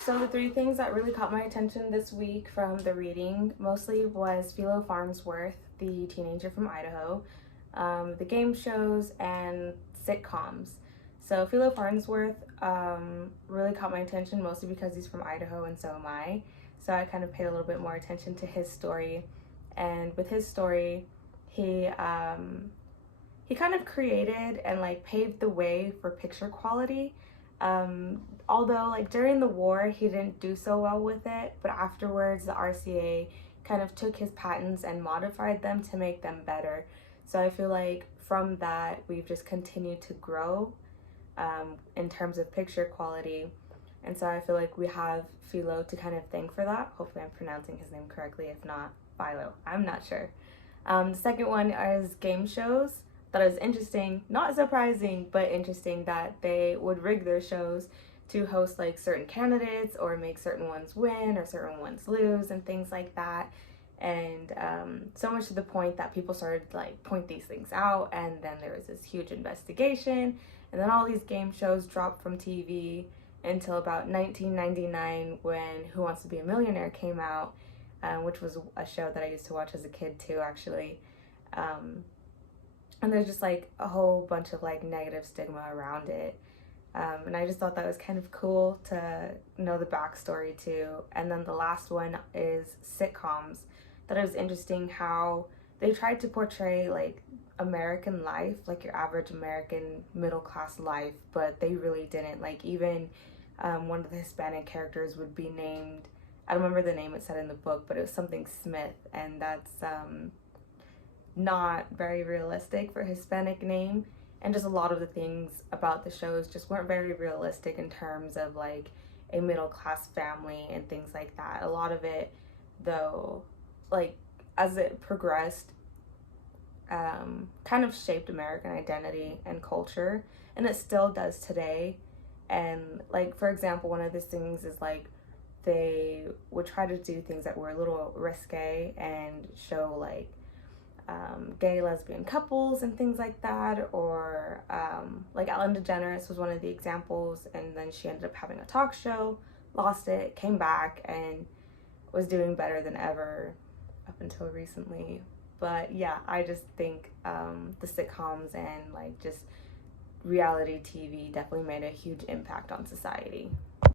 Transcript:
So the three things that really caught my attention this week from the reading mostly was Philo Farnsworth, the teenager from Idaho, the game shows, and sitcoms. So Philo Farnsworth really caught my attention mostly because he's from Idaho and so am I. So I kind of paid a little bit more attention to his story. And with his story, he kind of created and like paved the way for picture quality. Although like during the war he didn't do so well with it, but afterwards the RCA kind of took his patents and modified them to make them better. So I feel like from that we've just continued to grow in terms of picture quality. And so I feel like we have Philo to kind of thank for that. Hopefully I'm pronouncing his name correctly. If not, Philo. I'm not sure. The second one is game shows. That is interesting, not surprising, but interesting that they would rig their shows to host like certain candidates or make certain ones win or certain ones lose and things like that. And so much to the point that people started to like point these things out, and then there was this huge investigation, and then all these game shows dropped from TV until about 1999 when Who Wants to Be a Millionaire came out, which was a show that I used to watch as a kid too, actually. And there's just like a whole bunch of like negative stigma around it. And I just thought that was kind of cool to know the backstory too. And then the last one is sitcoms. That it was interesting how they tried to portray like American life, like your average American middle class life, but they really didn't. Like even one of the Hispanic characters would be named, I don't remember the name it said in the book, but it was something Smith, and that's not very realistic for a Hispanic name. And just a lot of the things about the shows just weren't very realistic in terms of like a middle class family and things like that. A lot of it though, like as it progressed, kind of shaped American identity and culture, and it still does today. And like for example, one of these things is like they would try to do things that were a little risque and show like gay lesbian couples and things like that, or like Ellen DeGeneres was one of the examples, and then she ended up having a talk show, lost it, came back, and was doing better than ever up until recently. But yeah, I just think the sitcoms and like just reality TV definitely made a huge impact on society.